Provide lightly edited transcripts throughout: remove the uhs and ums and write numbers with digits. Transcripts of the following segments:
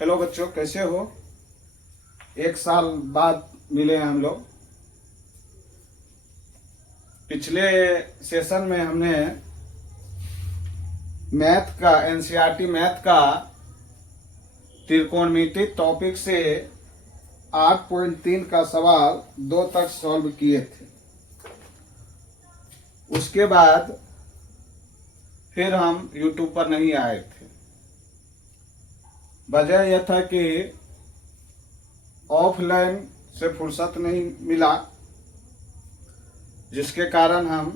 Hello बच्चों, कैसे हो। एक साल बाद मिले हैं हम लोग। पिछले सेशन में हमने मैथ का एनसीईआरटी मैथ का त्रिकोणमिति टॉपिक से 8.3 का सवाल 2 तक सॉल्व किए थे। उसके बाद फिर हम यूट्यूब पर नहीं आए थे। वजह यह था कि ऑफलाइन से फुर्सत नहीं मिला, जिसके कारण हम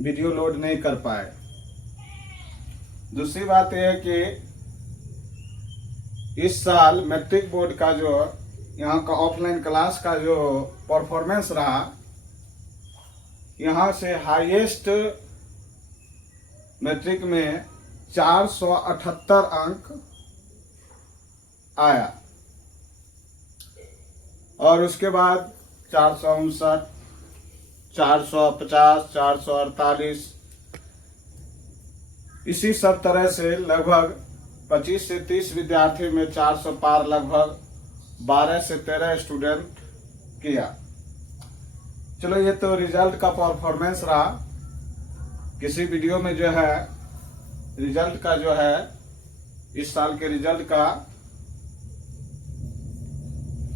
वीडियो लोड नहीं कर पाए। दूसरी बात यह है कि इस साल मैट्रिक बोर्ड का जो यहाँ का ऑफलाइन क्लास का जो परफॉर्मेंस रहा, यहाँ से हाईएस्ट मैट्रिक में 478 अंक आया और उसके बाद 459, 450, 448 इसी सब तरह से लगभग 25 से 30 विद्यार्थी में 400 पार लगभग 12 से 13 स्टूडेंट किया। चलो, ये तो रिजल्ट का परफॉर्मेंस रहा। किसी वीडियो में जो है रिजल्ट का जो है इस साल के रिजल्ट का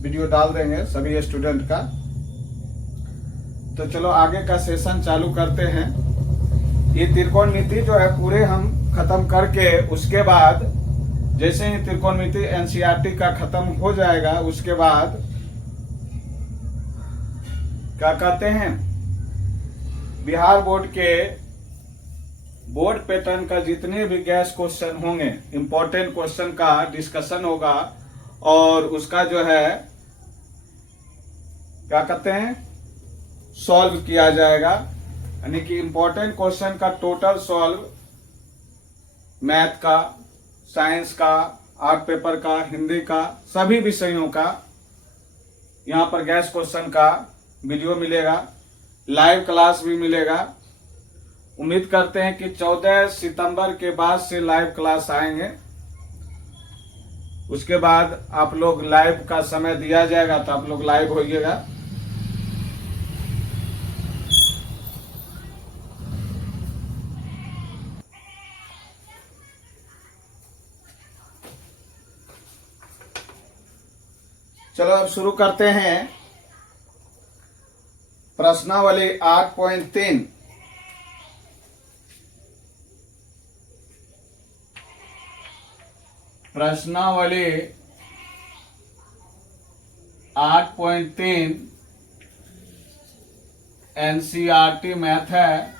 वीडियो डाल देंगे सभी स्टूडेंट का। तो चलो आगे का सेशन चालू करते हैं। ये त्रिकोणमिति जो है पूरे हम खत्म करके उसके बाद जैसे ही त्रिकोणमिति एनसीईआरटी का खत्म हो जाएगा, उसके बाद क्या कहते हैं, बिहार बोर्ड के बोर्ड पैटर्न का जितने भी गैस क्वेश्चन होंगे, इंपॉर्टेंट क्वेश्चन का डिस्कशन होगा और उसका जो है क्या कहते हैं सॉल्व किया जाएगा। यानी कि इंपॉर्टेंट क्वेश्चन का टोटल सॉल्व मैथ का, साइंस का, आर्ट पेपर का, हिंदी का, सभी विषयों का यहाँ पर गैस क्वेश्चन का वीडियो मिलेगा, लाइव क्लास भी मिलेगा। उम्मीद करते हैं कि 14 सितंबर के बाद से लाइव क्लास आएंगे। उसके बाद आप लोग लाइव का समय दिया जाएगा तो आप लोग लाइव होइएगा। चलो अब शुरू करते हैं। प्रश्नावली 8.3। प्रश्नावली 8.3 एनसीईआरटी मैथ है।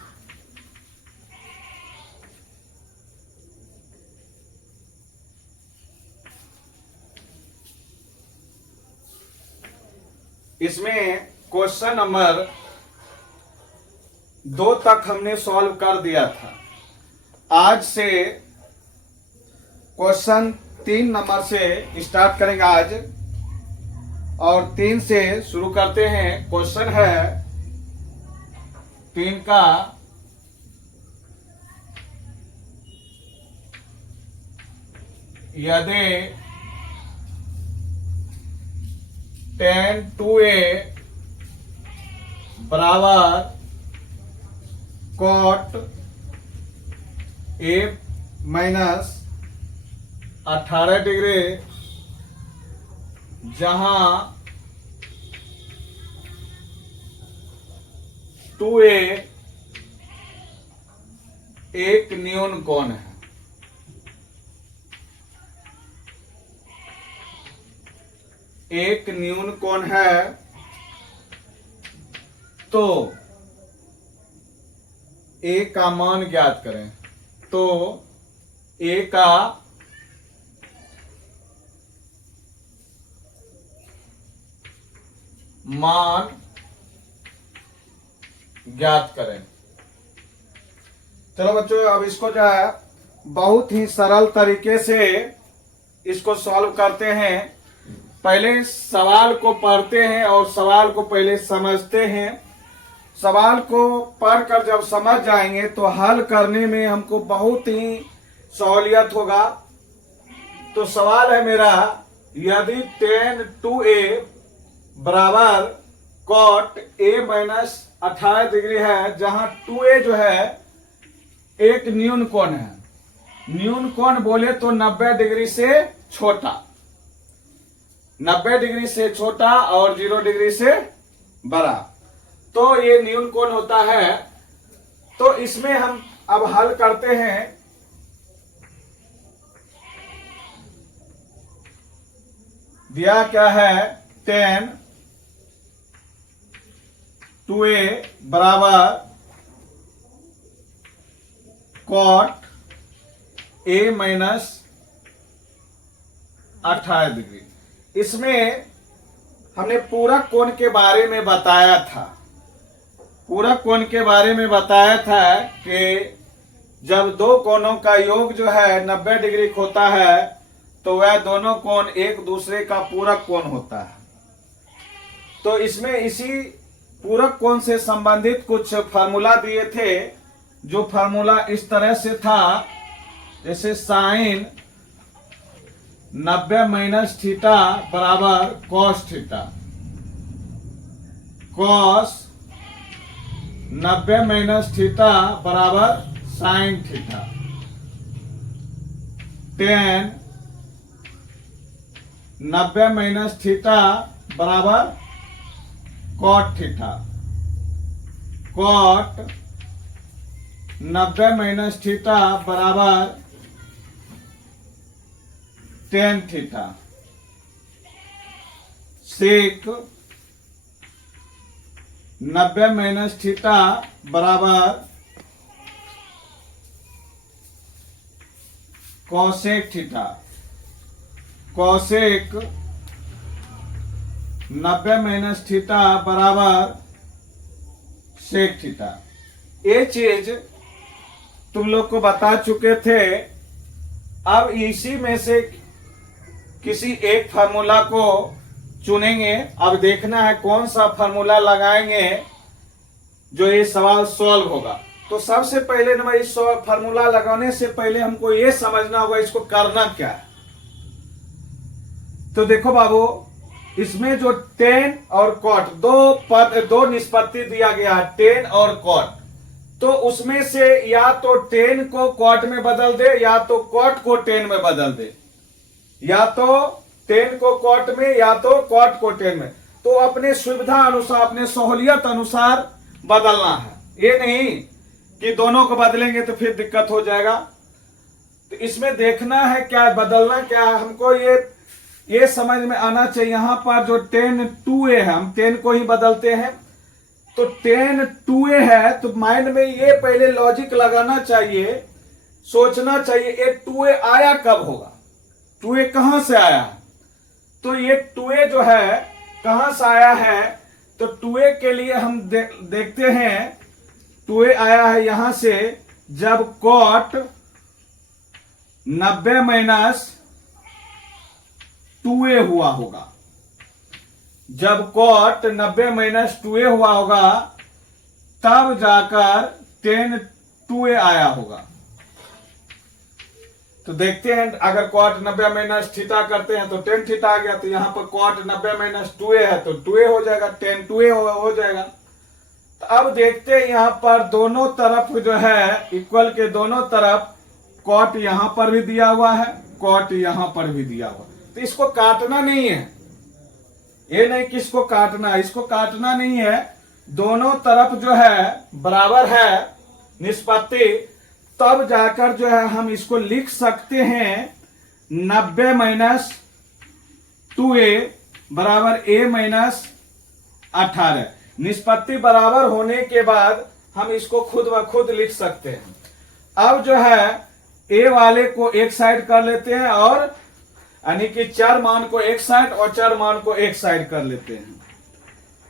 इसमें क्वेश्चन नंबर 2 तक हमने सॉल्व कर दिया था। आज से क्वेश्चन 3 नंबर से स्टार्ट करेंगे आज, और 3 से शुरू करते हैं। क्वेश्चन है 3 का, यदि 10/2a बराबर cot a माइनस 18 डिग्री, जहां 2a एक न्यून कोण है। एक न्यून कोण है तो a का मान ज्ञात करें। तो a का मान ज्ञात करें। चलो बच्चों, अब इसको जो है बहुत ही सरल तरीके से इसको सॉल्व करते हैं। पहले सवाल को पढ़ते हैं और सवाल को पहले समझते हैं। सवाल को पढ़कर जब समझ जाएंगे तो हल करने में हमको बहुत ही सहूलियत होगा। तो सवाल है मेरा, यदि tan 2a बराबर cot a माइनस 18 डिग्री है, जहां 2a जो है एक न्यून कोण है, न्यून कोण बोले तो 90 डिग्री से छोटा, 90 डिग्री से छोटा और 0 डिग्री से बड़ा, तो ये न्यून कोण होता है। तो इसमें हम अब हल करते हैं। दिया क्या है, tan 2a बराबर cot a माइनस 18 डिग्री। इसमें हमने पूरक कोण के बारे में बताया था, पूरक कोण के बारे में बताया था कि जब दो कोणों का योग जो है 90 डिग्री होता है तो वह दोनों कोण एक दूसरे का पूरक कोण होता है। तो इसमें इसी पूरक कोण से संबंधित कुछ फार्मूला दिए थे, जो फार्मूला इस तरह से था, जैसे साइन 90 माइनस थीटा बराबर cos theta, cos 90 minus theta बराबर sine theta, tan 90 minus theta बराबर cot theta, cot 90 minus theta बराबर tan थीटा, सेक 90 माइनस थीटा बराबर cosec theta, cosec 90 minus theta बराबर सेक थीटा। ये चीज तुम लोग को बता चुके थे। अब इसी में से किसी एक फार्मूला को चुनेंगे। अब देखना है कौन सा फार्मूला लगाएंगे जो ये सवाल सॉल्व होगा। तो सबसे पहले नंबर, इस फार्मूला लगाने से पहले हमको ये समझना होगा इसको करना क्या है। तो देखो बाबू, इसमें जो tan और cot दो निष्पत्ति दिया गया है, tan और cot, तो उसमें से या तो tan को cot में बदल दे या तो cot को tan में बदल दे, या तो tan को cot में या तो cot को tan में। तो अपने सुविधा अनुसार, अपने सहूलियत अनुसार बदलना है। ये नहीं कि दोनों को बदलेंगे तो फिर दिक्कत हो जाएगा। तो इसमें देखना है क्या बदलना क्या है, हमको ये समझ में आना चाहिए। यहां पर जो tan 2a है, हम tan को ही बदलते हैं। तो tan 2a है तो माइंड में ये पहले लॉजिक लगाना चाहिए, सोचना चाहिए ये 2a आया कब होगा, 2a कहां से आया है। तो ये 2a जो है कहां से आया है, तो 2a के लिए हम देखते हैं 2a आया है यहां से, जब cot 90 माइनस 2a हुआ होगा। जब cot 90 माइनस 2a हुआ होगा तब जाकर tan 2a आया होगा। तो देखते हैं, अगर cot 90 माइनस थीटा करते हैं तो tan थीटा आ गया। तो यहां पर cot 90 माइनस 2a है तो 2a हो जाएगा, tan 2a हो जाएगा। तो अब देखते हैं यहां पर दोनों तरफ जो है इक्वल के दोनों तरफ cot यहां पर भी दिया हुआ है, cot यहां पर भी दिया हुआ है। तो इसको काटना नहीं है, ये नहीं कि इसको काटना, इसको काटना नहीं है। दोनों तरफ जो है बराबर है निष्पत्ति, तब जाकर जो है हम इसको लिख सकते हैं 90 माइनस 2a बराबर a माइनस 18। निष्पत्ति बराबर होने के बाद हम इसको खुद ब खुद लिख सकते हैं। अब जो है a वाले को एक साइड कर लेते हैं, और यानी कि चर मान को एक साइड और चर मान को एक साइड कर लेते हैं।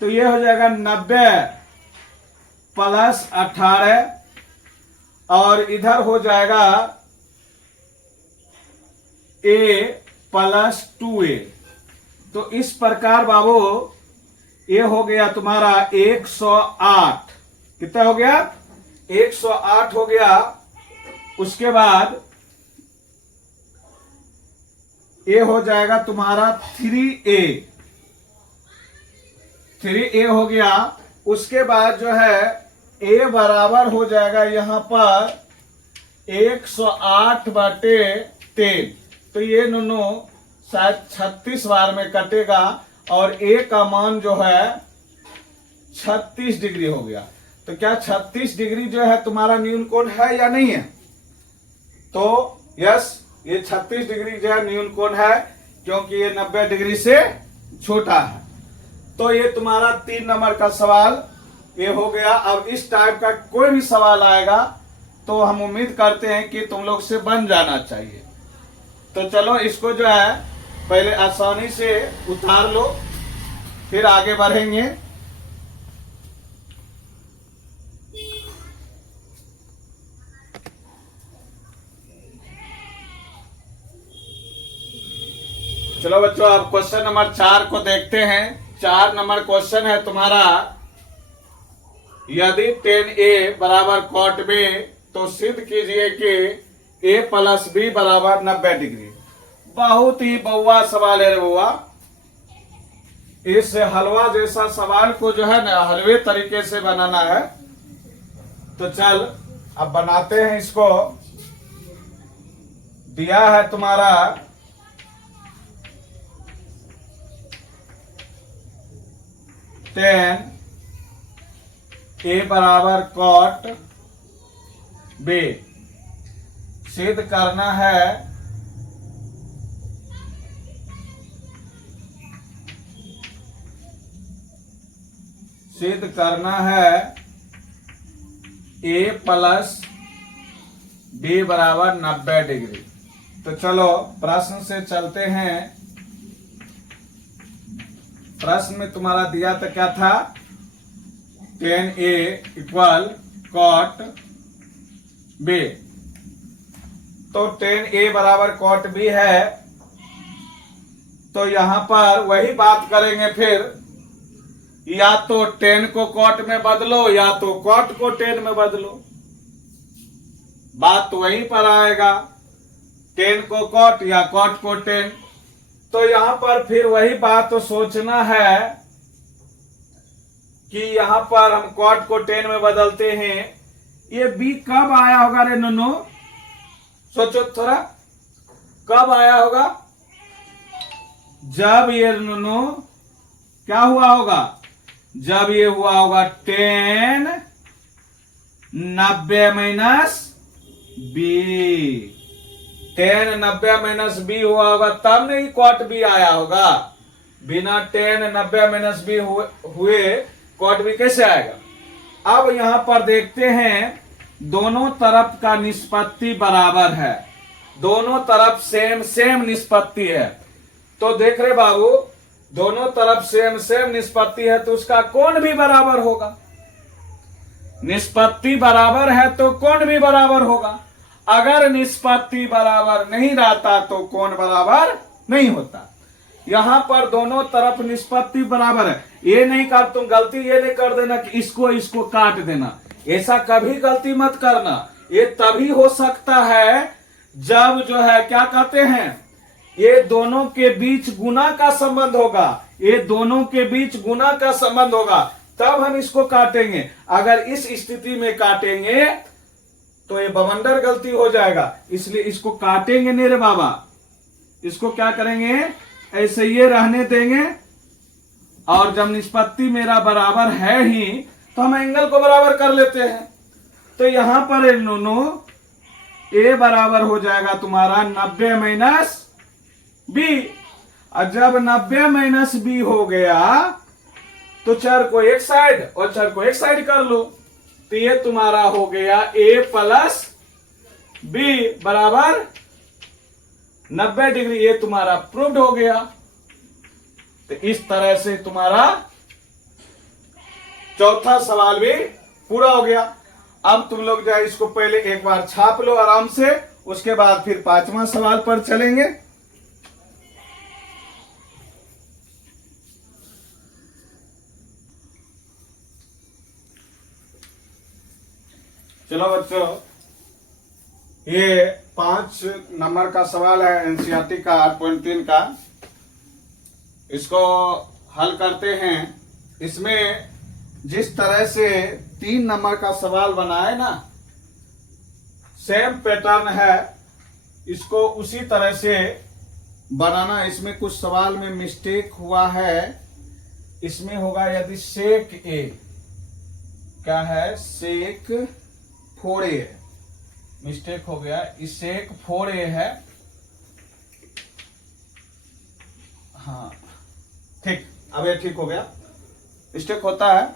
तो ये हो जाएगा 90 प्लस 18, और इधर हो जाएगा a प्लस 2a। तो इस प्रकार बाबू ये हो गया तुम्हारा 108। कितना हो गया, 108 हो गया। उसके बाद ए हो जाएगा तुम्हारा 3a, 3a हो गया। उसके बाद जो है ए बराबर हो जाएगा यहां पर 108/10। तो ये दोनों शायद 36 बार में कटेगा और ए का मान जो है 36 डिग्री हो गया। तो क्या 36 डिग्री जो है तुम्हारा न्यून कोण है या नहीं है? तो यस, ये 36 डिग्री जो है न्यून कोण है, क्योंकि ये 90 डिग्री से छोटा है। तो ये तुम्हारा 3 नंबर का सवाल ये हो गया। अब इस टाइप का कोई भी सवाल आएगा तो हम उम्मीद करते हैं कि तुम लोग से बन जाना चाहिए। तो चलो इसको जो है पहले आसानी से उतार लो, फिर आगे बढ़ेंगे। चलो बच्चों, अब क्वेश्चन नंबर 4 को देखते हैं। 4 नंबर क्वेश्चन है तुम्हारा, यदि tan A बराबर cot B तो सिद्ध कीजिए कि A + B बराबर 90 डिग्री। बहुत ही बउआ सवाल है रे बउआ। इस हलवा जैसा सवाल को जो है ना हलवे तरीके से बनाना है। तो चल अब बनाते हैं इसको। दिया है तुम्हारा tan A बराबर cot B, सिद्ध करना है A + B बराबर 90 डिग्री। तो चलो प्रश्न से चलते हैं। प्रश्न में तुम्हारा दिया था क्या था? tan A = cot B। तो tan A बराबर cot B है। तो यहां पर वही बात करेंगे फिर, या तो tan को cot में बदलो या तो cot को tan में बदलो। बात तो वहीं पर आएगा, tan को cot या cot को tan। तो यहां पर फिर वही बात तो सोचना है कि यहां पर हम cot को tan में बदलते हैं। ये b कब आया होगा रे नन्नू? सोचो थोड़ा, कब आया होगा? जब ये नन्नू क्या हुआ होगा? जब ये हुआ होगा tan 90 - b। tan 90 - b हुआ होगा तब नहीं cot b आया होगा। बिना tan 90 - b हुए cot b कैसे आएगा? अब यहां पर देखते हैं, दोनों तरफ का निष्पत्ति बराबर है, दोनों तरफ सेम निष्पत्ति है। तो देख रहे बाबू, दोनों तरफ सेम निष्पत्ति है तो उसका कोण भी बराबर होगा। निष्पत्ति बराबर है तो कोण भी बराबर होगा। अगर निष्पत्ति बराबर नहीं रहता तो कोण बराबर नहीं होता। यहां पर दोनों तरफ निष्पत्ति बराबर है। ये नहीं कर, तुम गलती ये नहीं कर देना कि इसको काट देना, ऐसा कभी गलती मत करना। ये तभी हो सकता है जब जो है क्या कहते हैं, ये दोनों के बीच गुना का संबंध होगा, ये दोनों के बीच गुना का संबंध होगा, तब हम इसको काटेंगे। अगर इस स्थिति में काटेंगे तो ये बवंडर गलती हो जाएगा, इसलिए इसको काटेंगे नहीं रे बाबा। इसको क्या करेंगे, ऐसे ये रहने देंगे। और जब निष्पत्ति मेरा बराबर है ही तो हम एंगल को बराबर कर लेते हैं। तो यहां पर नोनो ए बराबर हो जाएगा तुम्हारा 90 - b। और जब 90 - b हो गया तो चर को एक साइड और चर को एक साइड कर लो। तो ये तुम्हारा हो गया a + b बराबर 90 डिग्री। ये तुम्हारा प्रूव्ड हो गया। तो इस तरह से तुम्हारा चौथा सवाल भी पूरा हो गया। अब तुम लोग जो है इसको पहले एक बार छाप लो आराम से, उसके बाद फिर 5वां सवाल पर चलेंगे। चलो बच्चों, ये 5 नंबर का सवाल है एनसीईआरटी का 8.3 का। इसको हल करते हैं। इसमें जिस तरह से 3 नंबर का सवाल बना है ना, सेम पैटर्न है, इसको उसी तरह से बनाना। इसमें कुछ सवाल में मिस्टेक हुआ है। इसमें होगा यदि सेक ए, क्या है, सेक 4a है, मिस्टेक हो गया, इस सेक 4a है। हाँ ठीक, अब ये ठीक हो गया। मिस्टेक होता है,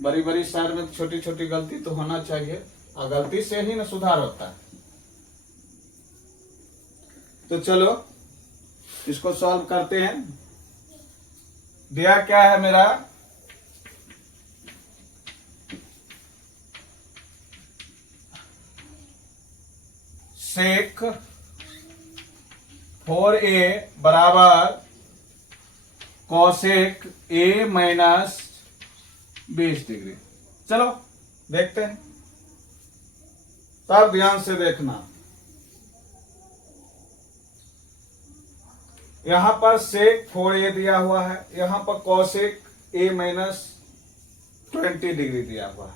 बड़ी बड़ी शहर में छोटी छोटी गलती तो होना चाहिए, और गलती से ही ना सुधार होता है। तो चलो इसको सॉल्व करते हैं। दिया क्या है मेरा, सेक 4a बराबर कॉसेक a माइनस 20 डिग्री। चलो देखते हैं, सब ध्यान से देखना। यहां पर सेक 4a दिया हुआ है, यहां पर कॉसेक a माइनस 20 डिग्री दिया हुआ है।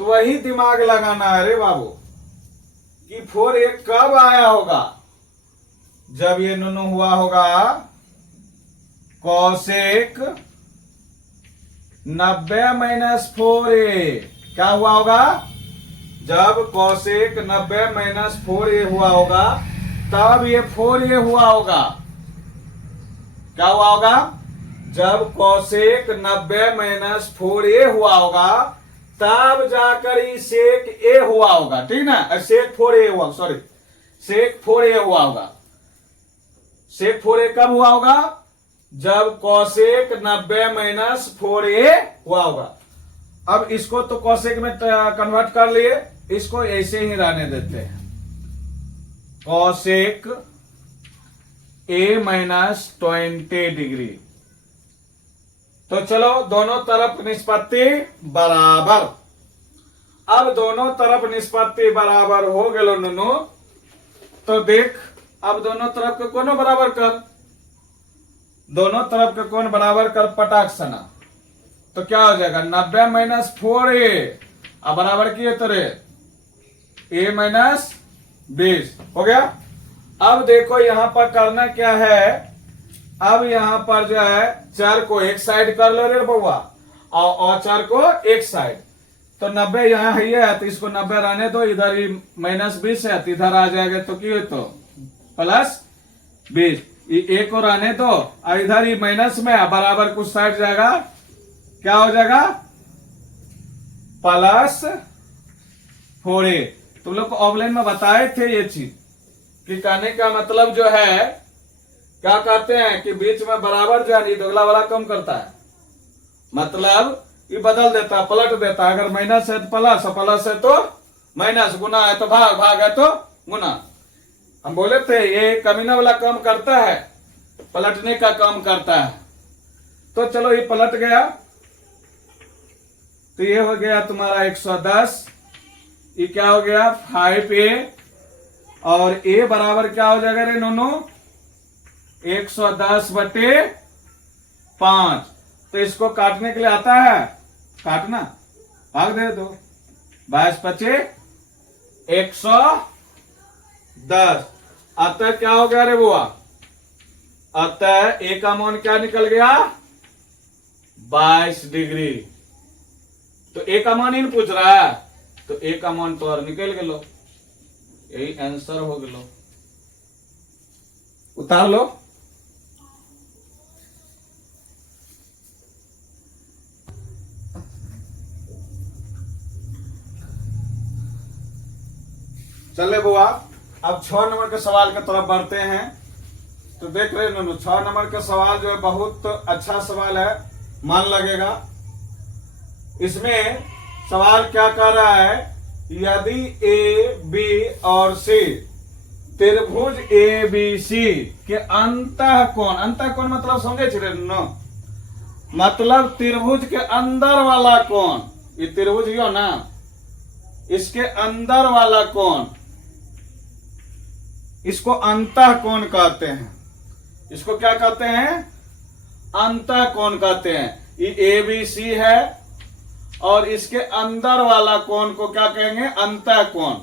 तो वही दिमाग लगाना है रे बाबू कि 4a कब आया होगा, जब ये नुनु हुआ होगा कॉसेक 90 माइनस 4a। क्या हुआ होगा, जब कॉसेक 90 माइनस 4a हुआ होगा, तब ये 4a हुआ होगा। क्या हुआ होगा, जब कॉसेक 90 माइनस 4a हुआ होगा, तब जाकर ही सेक a हुआ होगा, ठीक ना। सेक 4a हुआ, सॉरी, सेक 4a हुआ होगा। सेक 4a कब हुआ होगा, जब कॉसेक 90 माइनस 4a हुआ होगा। अब इसको तो कॉसेक में कन्वर्ट कर लिए, इसको ऐसे ही रहने देते हैं, कॉसेक a माइनस 20 डिग्री। तो चलो दोनों तरफ निष्पत्ति बराबर। अब दोनों तरफ निष्पत्ति बराबर हो गए नुनु, तो देख अब दोनों तरफ के कोण बराबर कर, दोनों तरफ के कोण बराबर कर पटाक सना। तो क्या हो जाएगा, 90 माइनस 4a अब बराबर किए तरे a माइनस 20 हो गया। अब देखो यहां पर करना क्या है, अब यहां पर जो है चर को एक साइड कर लो रे बउआ, और चर को एक साइड। तो 90 यहाँ है, तो इसको 90 रहने दो, इधर ही माइनस 20 है, तो इधर आ जाएगा, तो क्यों तो प्लस 20। ए को रहने दो, और इधर ही माइनस में बराबर कुछ साइड जाएगा, क्या हो जाएगा, प्लस 4a। तुम लोग को ऑफलाइन में बताए थे ये चीज, कि कहने का मतलब जो है, क्या कहते हैं कि बीच में बराबर जो है दोगला वाला कम करता है, मतलब ये बदल देता है, पलट देता है। अगर माइनस है तो प्लस, प्लस है तो माइनस, गुना है तो भाग, भाग है तो गुना। हम बोले थे ये कमीना वाला काम करता है, पलटने का काम करता है। तो चलो ये पलट गया, तो ये हो गया तुम्हारा 110, ये क्या हो गया 5a, और a बराबर क्या हो जाएगा रे नोनो, 110/5। तो इसको काटने के लिए आता है, काटना, भाग दे दो, 22×5 110। अतः क्या हो गया रे बुआ, अतः a का मान क्या निकल गया, 22 डिग्री। तो a का मान इन पूछ रहा है, तो a का मान तो और निकल गलो, यही आंसर हो गलो। उतार लो। चले बुआ, अब 6 नंबर के सवाल की तरफ बढ़ते हैं। तो देख रहे हैं 6 नंबर का सवाल जो है बहुत अच्छा सवाल है, मन लगेगा। इसमें सवाल क्या कर रहा है, यदि ए बी और सी त्रिभुज ए बी सी के अंतः कोण मतलब समझे छे न, मतलब त्रिभुज के अंदर वाला कोण, ये त्रिभुज यो ना, इसके अंदर वाला कोण, इसको अंतः कोण कहते हैं। इसको क्या कहते हैं? अंतः कोण कहते हैं। ये ABC है और इसके अंदर वाला कोण को क्या कहेंगे? अंतः कोण।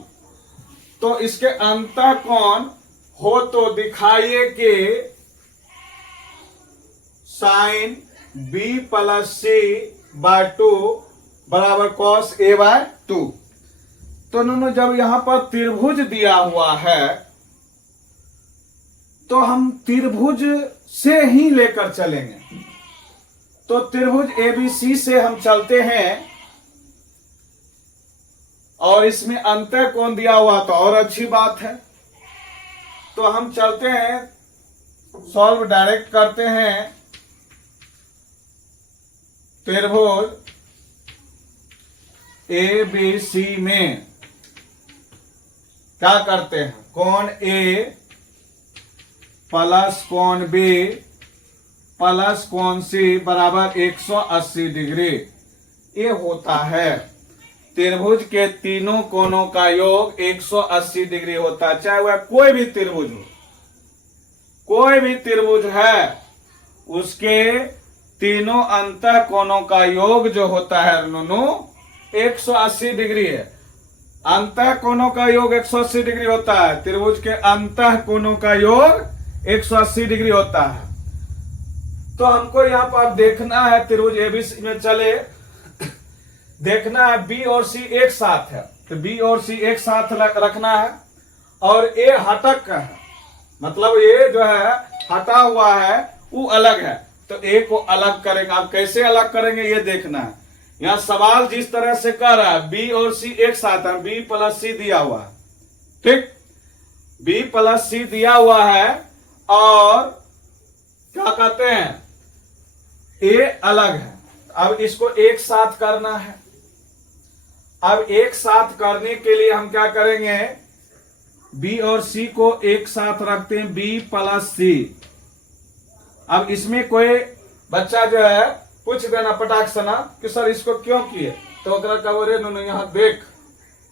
तो इसके अंतः कोण हो तो दिखाइए कि sine B plus C by 2 बराबर cos A बाय 2। तो नूनू जब यहां पर त्रिभुज दिया हुआ है तो हम त्रिभुज से ही लेकर चलेंगे। तो त्रिभुज ABC से हम चलते हैं और इसमें अंतः कोण दिया हुआ तो और अच्छी बात है। तो हम चलते हैं, सॉल्व डायरेक्ट करते हैं। त्रिभुज ABC में क्या करते हैं? कोण A प्लस कोण B प्लस कोण C बराबर 180 डिग्री। ये होता है त्रिभुज के तीनों कोणों का योग 180 डिग्री होता है, चाहे वह कोई भी त्रिभुज हो। कोई भी त्रिभुज है उसके तीनों अंतः कोणों का योग जो होता है नूनू 180 डिग्री है। अंतः कोणों का योग 180 डिग्री होता है। त्रिभुज के अंतः कोणों का योग 180 डिग्री होता है। तो हमको यहां पर देखना है, त्रिभुज ABC में चले, देखना है B और C एक साथ है। तो B और C एक साथ रखना है और A हटक का है, मतलब ये जो है हटा हुआ है वो अलग है। तो A को अलग करेंगे। आप कैसे अलग करेंगे ये देखना है। यहां सवाल जिस तरह से कर रहा है B और C एक साथ है, B प्लस C दिया हुआ है, ठीक। B प्लस C दिया हुआ है और क्या कहते हैं A अलग है। अब इसको एक साथ करना है। अब एक साथ करने के लिए हम क्या करेंगे? B और C को एक साथ रखते हैं, B प्लस C। अब इसमें कोई बच्चा जो है पूछ देना पटाख सना कि सर इसको क्यों किए, तो अगर कहो रे नूनू यहाँ देख,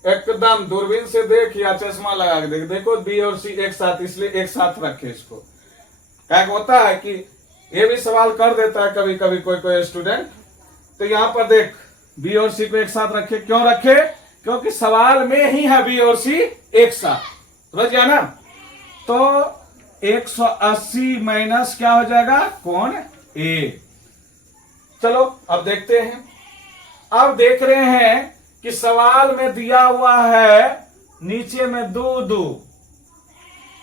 एकदम दूरबीन से देख या चश्मा लगा के देख, देखो B और C एक साथ, इसलिए एक साथ रखे इसको। क्या होता है कि ये भी सवाल कर देता है कभी कभी कोई स्टूडेंट। तो यहाँ पर देख B और C को एक साथ रखे, क्यों रखे? क्योंकि सवाल में ही है B और C एक साथ, समझ गया ना। तो 180 माइनस क्या हो जाएगा? कोण A। चलो अब देखते हैं। अब देख रहे हैं कि सवाल में दिया हुआ है नीचे में 2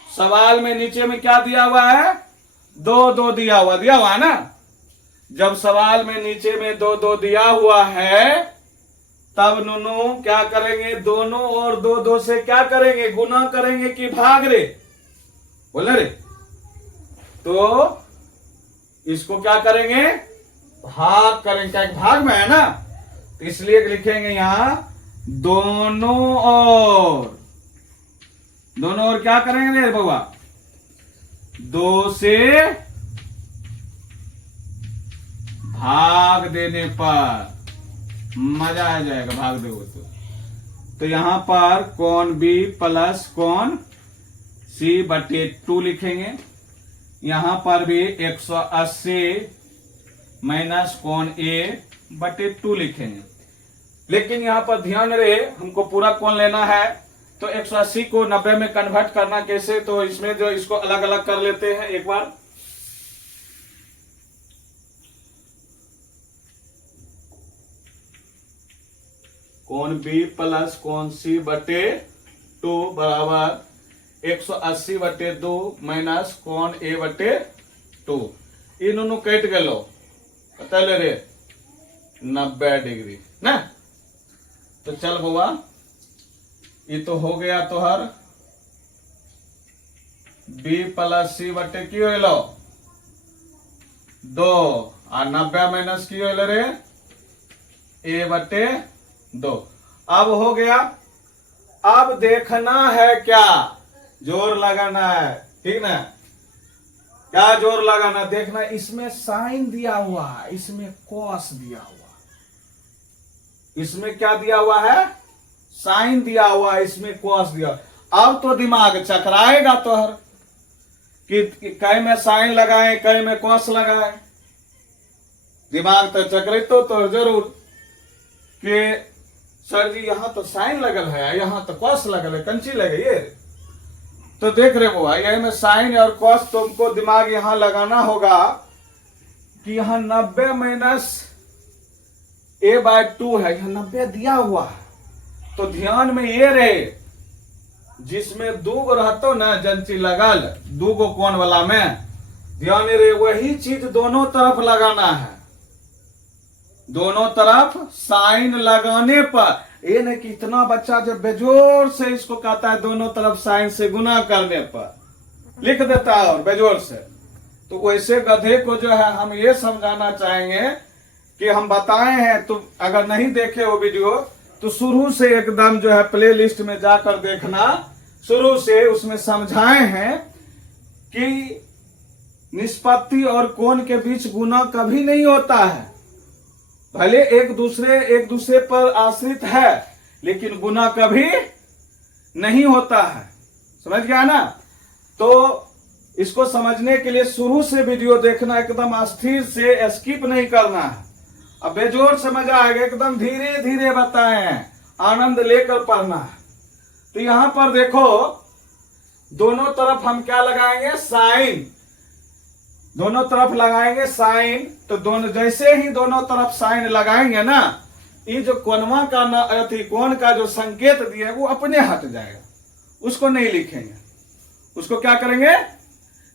सवाल में नीचे में क्या दिया हुआ है? 2 दिया हुआ है ना। जब सवाल में नीचे में 2 दिया हुआ है तब नूनू क्या करेंगे? दोनों और 2 से क्या करेंगे? गुना करेंगे कि भाग रे? बोले रे। तो इसको क्या करेंगे? भाग करेंगे। क्या भाग में है ना, तो इसलिए लिखेंगे यहां दोनों और क्या करेंगे रे बाबा? 2 से भाग देने पर मजा आ जाएगा, भाग दोगे तो यहां पर कोण B प्लस कोण C बटे 2 लिखेंगे। यहां पर भी 180 माइनस कोण A बटे 2 लिखेंगे। लेकिन यहां पर ध्यान रहे, हमको पूरा कोण लेना है तो 180 को 90 में कन्वर्ट करना कैसे? तो इसमें जो इसको अलग अलग कर लेते हैं एक बार। कोण B प्लस कोण C बटे 2 बराबर 180 बटे 2 माइनस कोण A बटे 2। इन दोनों कट गलो, पता ले रे 90 डिग्री ना। तो चल बुआ, ये तो हो गया तो हर B प्लस C बटे की हो लो 2 और 90 माइनस की हो रे A बटे 2। अब हो गया। अब देखना है क्या? जोर लगाना है, ठीक ना। क्या जोर लगाना? देखना इसमें साइन दिया हुआ है, इसमें कॉस दिया हुआ, इसमें क्या दिया हुआ है? साइन दिया हुआ है, इसमें कॉस दिया। अब तो दिमाग चकराएगा तोहर कि कहीं में साइन लगाए कहीं में कॉस लगाए। दिमाग तो चक्रित तो जरूर कि सर जी यहाँ तो साइन लगल है, यहाँ तो कॉस लगल है, कंची लगे ये। तो देख रहे हो यही में साइन और कॉस तुमको दिमाग यहाँ लगाना होगा कि यहाँ 90 माइनस a/2 है, यहाँ 90 दिया हुआ है। तो ध्यान में ये रहे, जिसमें दूगो रहतो ना जंची लगल दूगो कोण वाला में, ध्यान रहे वही चीज दोनों तरफ लगाना है। दोनों तरफ साइन लगाने पर, ये नहीं कि इतना बच्चा जब बेजोर से इसको कहता है दोनों तरफ साइन से गुना करने पर लिख देता है और बेजोर से। तो वैसे गधे को जो है हम ये समझाना चाहेंगे कि हम बताए हैं, तुम अगर नहीं देखे वो वीडियो तो शुरू से एकदम जो है प्ले लिस्ट में जाकर देखना। शुरू से उसमें समझाए हैं कि निष्पत्ति और कोण के बीच गुना कभी नहीं होता है। भले एक दूसरे पर आश्रित है लेकिन गुना कभी नहीं होता है। समझ गया ना? तो इसको समझने के लिए शुरू से वीडियो देखना, एकदम अस्थिर से स्किप नहीं करना है। अब बेजोर से मजा आएगा, एकदम धीरे धीरे बताए हैं, आनंद लेकर पढ़ना है। तो यहां पर देखो दोनों तरफ हम क्या लगाएंगे, साइन। दोनों तरफ लगाएंगे साइन। तो दोनों जैसे ही दोनों तरफ साइन लगाएंगे ना, ये जो कोणवा का कोण का जो संकेत दिया है वो अपने हट जाएगा, उसको नहीं लिखेंगे। उसको क्या करेंगे,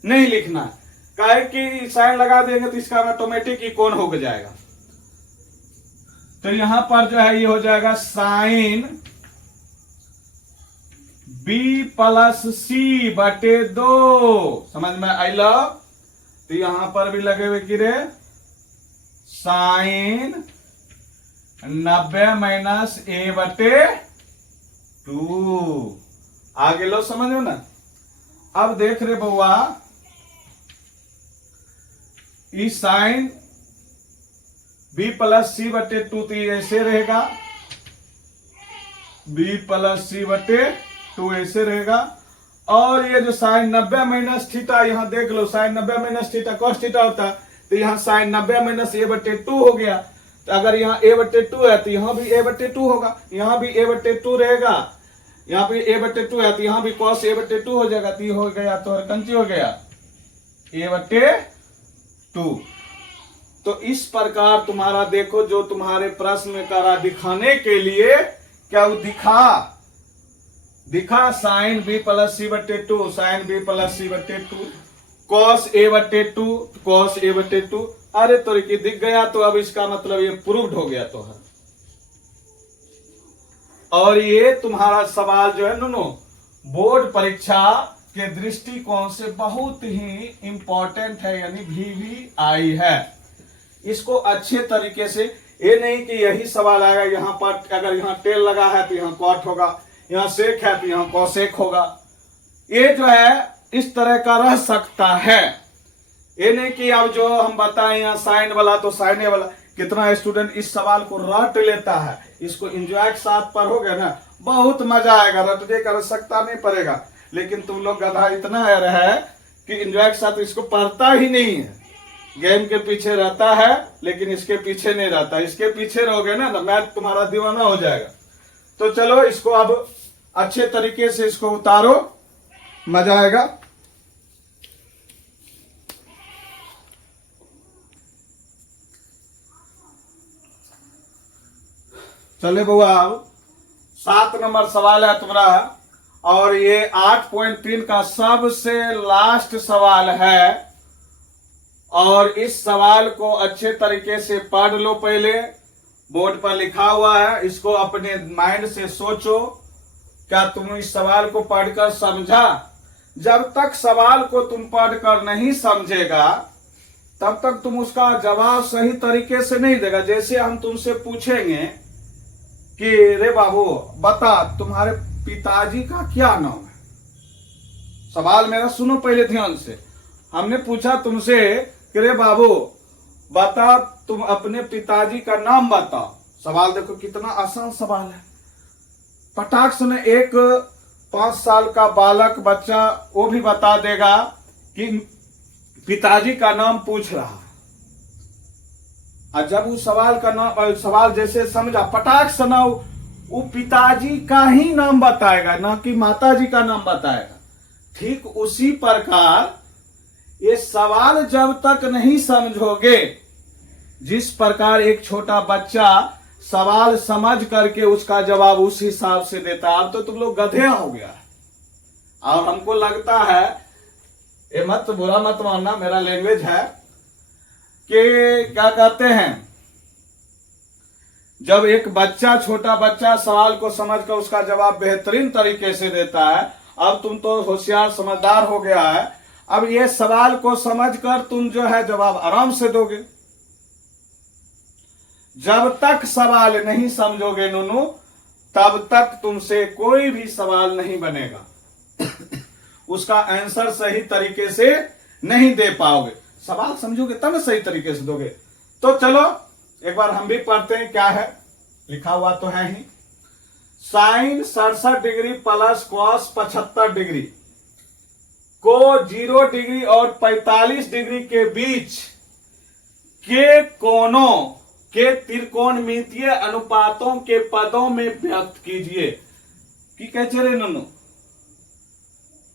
नहीं लिखना। काहे कि साइन लगा देंगे तो इसका ऑटोमेटिक ही कोण हो जाएगा। तो यहां पर जो है ये हो जाएगा साइन b+c/2। समझ में आइला? तो यहां पर भी लगे हुए कि रे साइन 90 माइनस a/2। आगे लो, समझ में ना? अब देख रहे बउआ, इस साइन b+c/2 तो ऐसे रहेगा, b+c/2 ऐसे रहेगा। और ये जो साइन 90 माइनस थीटा, यहां देख लो sine 90 minus theta cos theta होता है, तो यहाँ साइन 90 माइनस a/2 हो गया। तो अगर यहाँ a/2 है तो यहाँ भी a/2 होगा, यहाँ भी a/2 रहेगा, यहाँ भी a/2 है तो यहाँ भी cos a/2 हो जाएगा। तो हो गया तो कंची हो गया a/2। तो इस प्रकार तुम्हारा देखो जो तुम्हारे प्रश्न में करा दिखाने के लिए क्या वो दिखा sign b+c/2, sign b+c/2, cos a/2, cos a/2। अरे तो दिख गया, तो अब इसका मतलब ये प्रूव्ड हो गया तो है। और ये तुम्हारा सवाल जो है नो बोर्ड परीक्षा के दृष्टिकोण से बहुत ही इंपॉर्टेंट है, यानी VVI है। इसको अच्छे तरीके से, ये नहीं कि यही सवाल आएगा यहाँ पर अगर यहाँ टेल लगा है तो यहाँ कॉट होगा, यहाँ सेक है तो यहाँ कॉसेक होगा। ये जो है इस तरह का रह सकता है। ये नहीं कि अब जो हम बताएं यहाँ साइन वाला तो साइने वाला। कितना स्टूडेंट इस सवाल को रट लेता है, इसको एंजॉय के साथ पढ़ोगे ना बहुत मजा आएगा। रटने का आवश्यकता नहीं पड़ेगा, लेकिन तुम लोग गधा इतना है कि एंजॉय के साथ इसको पढ़ता ही नहीं है, गेम के पीछे रहता है लेकिन इसके पीछे नहीं रहता। इसके पीछे रहोगे ना तो मैथ तुम्हारा दीवाना हो जाएगा। तो चलो इसको अब अच्छे तरीके से इसको उतारो, मजा आएगा। चले बुआ, अब 7 नंबर सवाल है तुम्हारा, और ये 8.3 का सबसे लास्ट सवाल है। और इस सवाल को अच्छे तरीके से पढ़ लो। पहले बोर्ड पर लिखा हुआ है, इसको अपने माइंड से सोचो। क्या तुम इस सवाल को पढ़कर समझा? जब तक सवाल को तुम पढ़कर नहीं समझेगा तब तक तुम उसका जवाब सही तरीके से नहीं देगा। जैसे हम तुमसे पूछेंगे कि रे बाबू बता तुम्हारे पिताजी का क्या नाम है। सवाल मेरा सुनो पहले ध्यान से। हमने पूछा तुमसे कि रे बाबू बता तुम अपने पिताजी का नाम बताओ। सवाल देखो कितना आसान सवाल है। पटाख से एक 5 साल का बालक बच्चा वो भी बता देगा कि पिताजी का नाम पूछ रहा। और जब उस सवाल का नाम सवाल जैसे समझा पटाख से ना वो पिताजी का ही नाम बताएगा, ना कि माताजी का नाम बताएगा। ठीक उसी प्रकार ये सवाल जब तक नहीं समझोगे, जिस प्रकार एक छोटा बच्चा सवाल समझ करके उसका जवाब उस हिसाब से देता है, अब तो तुम लोग गधे हो गया है। अब हमको लगता है, ये मत बुरा मत मानना, मेरा लैंग्वेज है, कि क्या कहते हैं, जब एक बच्चा छोटा बच्चा सवाल को समझकर उसका जवाब बेहतरीन तरीके से देता है, अब तुम तो होशियार समझदार हो गया है, अब ये सवाल को समझकर तुम जो है जवाब आराम से दोगे। जब तक सवाल नहीं समझोगे नूनू, तब तक तुमसे कोई भी सवाल नहीं बनेगा, उसका आंसर सही तरीके से नहीं दे पाओगे। सवाल समझोगे तब सही तरीके से दोगे। तो चलो एक बार हम भी पढ़ते हैं, क्या है लिखा हुआ तो है ही। Sine 67 degree plus cos 75 degree को 0 डिग्री और 45 डिग्री के बीच के कोणों के त्रिकोणमितीय अनुपातों के पदों में व्यक्त कीजिए। कि कैसे रे नन्नू,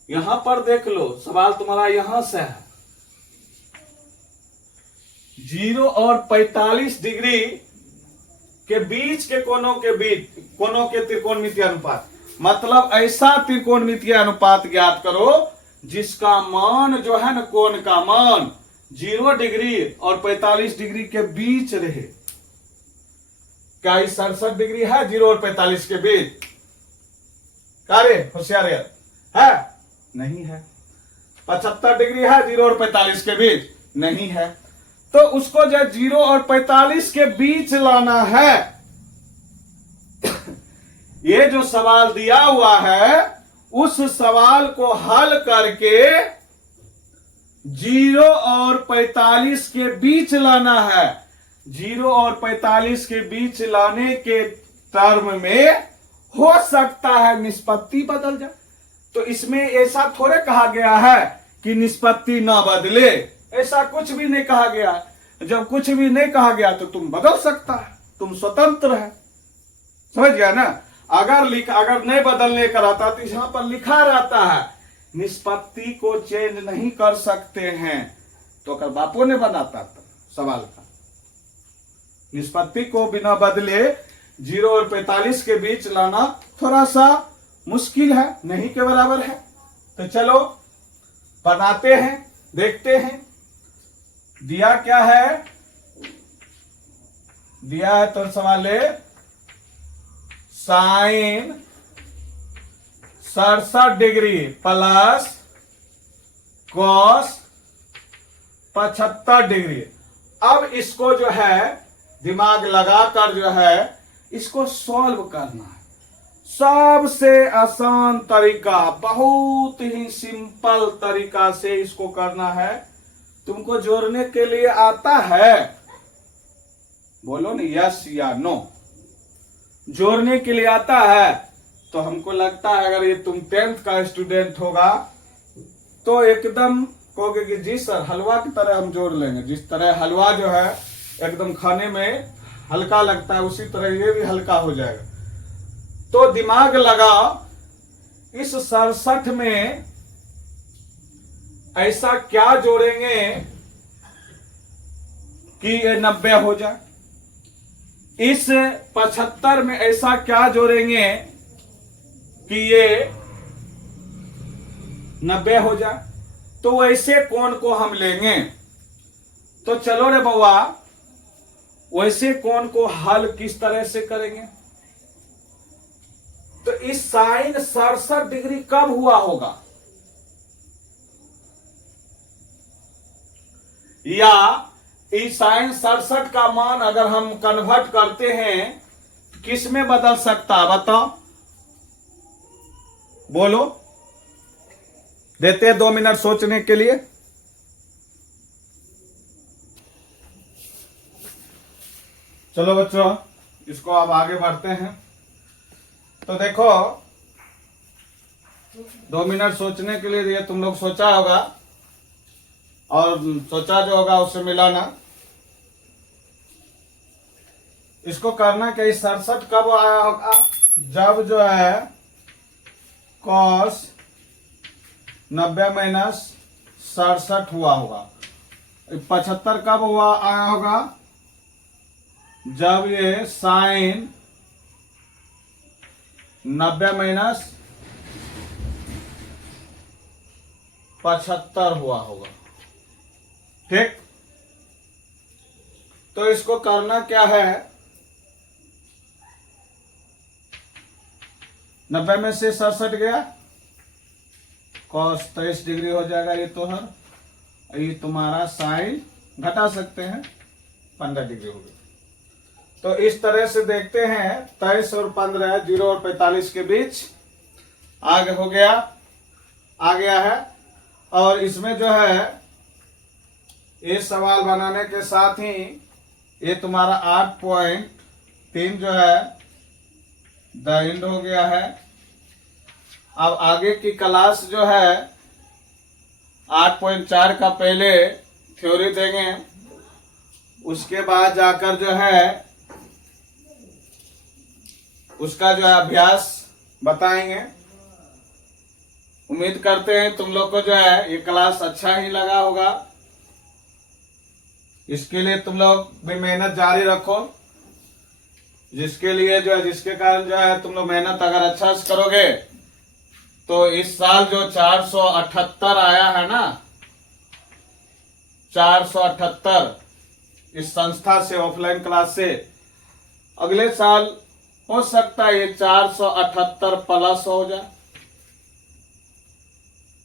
यहां पर देख लो, सवाल तुम्हारा यहां से है। 0 और 45 डिग्री के बीच के कोणों के त्रिकोणमितीय अनुपात, मतलब ऐसा त्रिकोणमितीय अनुपात ज्ञात करो जिसका मान जो है ना, कोण का मान 0 डिग्री और 45 डिग्री के बीच रहे। क्या 67 डिग्री है 0 और 45 के बीच? क्या रे होशियार है? नहीं है। 75 डिग्री है 0 और 45 के बीच? नहीं है। तो उसको जब 0 और 45 के बीच लाना है, ये जो सवाल दिया हुआ है उस सवाल को हल करके 0 और 45 के बीच लाना है। 0 और 45 के बीच लाने के टर्म में हो सकता है निष्पत्ति बदल जाए। तो इसमें ऐसा थोड़े कहा गया है कि निष्पत्ति ना बदले, ऐसा कुछ भी नहीं कहा गया। जब कुछ भी नहीं कहा गया तो तुम बदल सकता है, तुम स्वतंत्र है। समझ गया ना? अगर नहीं बदलने का रहता तो यहां पर लिखा रहता है निष्पत्ति को चेंज नहीं कर सकते हैं, तो अगर बापू ने बनाता था सवाल का, निष्पत्ति को बिना बदले 0 और 45 के बीच लाना थोड़ा सा मुश्किल है, नहीं के बराबर है। तो चलो बनाते हैं, देखते हैं दिया क्या है। दिया है तो सवाल है sine 67 degree plus cos 75 degree. अब इसको जो है दिमाग लगाकर जो है इसको सॉल्व करना है। सबसे आसान तरीका, बहुत ही सिंपल तरीका से इसको करना है। तुमको जोड़ने के लिए आता है? बोलो ना यस या नो। जोड़ने के लिए आता है तो हमको लगता है अगर ये तुम 10th का स्टूडेंट होगा तो एकदम कहोगे कि जी सर हलवा की तरह हम जोड़ लेंगे। जिस तरह हलवा जो है एकदम खाने में हल्का लगता है, उसी तरह ये भी हल्का हो जाएगा। तो दिमाग लगाओ, इस 67 में ऐसा क्या जोड़ेंगे कि ये 90 हो जाए। इस 75 में ऐसा क्या जोड़ेंगे कि ये 90 हो जाए। तो वैसे कोण को हम लेंगे। तो चलो रे बउआ, वैसे कोण को हल किस तरह से करेंगे? तो इस साइन 67 डिग्री कब हुआ होगा, या इस साइन 67 का मान अगर हम कन्वर्ट करते हैं किस में बदल सकता है बताओ? बोलो, देते हैं 2 मिनट सोचने के लिए। चलो बच्चों, इसको अब आगे बढ़ते हैं। तो देखो 2 मिनट सोचने के लिए दिए, तुम लोग सोचा होगा और सोचा जो होगा उससे मिलाना। इसको करना क्या, 67 कब आया होगा, जब जो है cos 90 माइनस 67 हुआ होगा। 75 कब हुआ आया होगा, जब ये sin 90 माइनस 75 हुआ होगा। ठीक, तो इसको करना क्या है, 90 में से 67 गया, cos 23 डिग्री हो जाएगा ये तोहर, ये तुम्हारा साइन घटा सकते हैं 15 डिग्री हो गया। तो इस तरह से देखते हैं 23 और 15 0 और 45 के बीच आगे हो गया, आ गया है। और इसमें जो है ये सवाल बनाने के साथ ही ये तुम्हारा 8.3 जो है द एंड हो गया है। अब आगे की क्लास जो है 8.4 का पहले थ्योरी देंगे, उसके बाद जाकर जो है उसका जो है अभ्यास बताएंगे। उम्मीद करते हैं तुम लोग को जो है ये क्लास अच्छा ही लगा होगा। इसके लिए तुम लोग भी मेहनत जारी रखो, जिसके लिए जो है, जिसके कारण जो है तुम लोग मेहनत अगर अच्छा से करोगे तो इस साल जो 478 आया है ना, 478 इस संस्था से, ऑफलाइन क्लास से, अगले साल हो सकता है ये 478 प्लस हो जाए।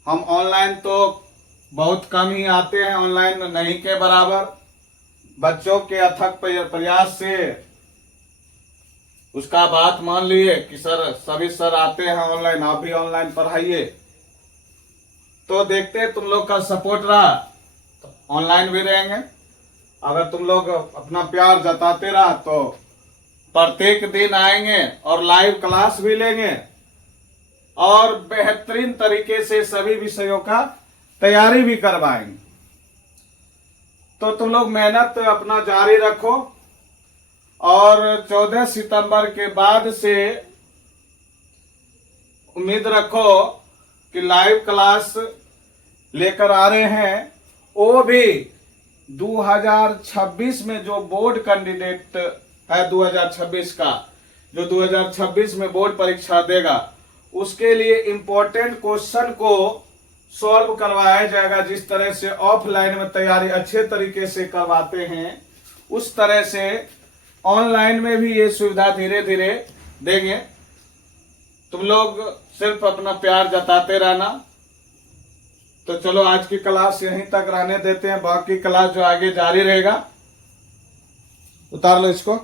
हम ऑनलाइन तो बहुत कम ही आते हैं, ऑनलाइन नहीं के बराबर। बच्चों के अथक प्रयास से उसका बात मान लिए कि सर सभी सर आते हैं ऑनलाइन, आप भी ऑनलाइन पढ़ाइए। तो देखते हैं तुम लोग का सपोर्ट रहा तो ऑनलाइन भी रहेंगे। अगर तुम लोग अपना प्यार जताते रहा तो प्रत्येक दिन आएंगे और लाइव क्लास भी लेंगे और बेहतरीन तरीके से सभी विषयों का तैयारी भी करवाएंगे। तो तुम लोग मेहनत अपना जारी रखो और 14 सितंबर के बाद से उम्मीद रखो कि लाइव क्लास लेकर आ रहे हैं, वो भी 2026 में जो बोर्ड कैंडिडेट है 2026 का, जो 2026 में बोर्ड परीक्षा देगा, उसके लिए इम्पोर्टेंट क्वेश्चन को सॉल्व करवाया जाएगा। जिस तरह से ऑफलाइन में तैयारी अच्छे तरीके से करवाते हैं, उस तरह से ऑनलाइन में भी ये सुविधा धीरे धीरे देंगे। तुम लोग सिर्फ अपना प्यार जताते रहना। तो चलो आज की क्लास यहीं तक रहने देते हैं, बाकी क्लास जो आगे जारी रहेगा। उतार लो इसको।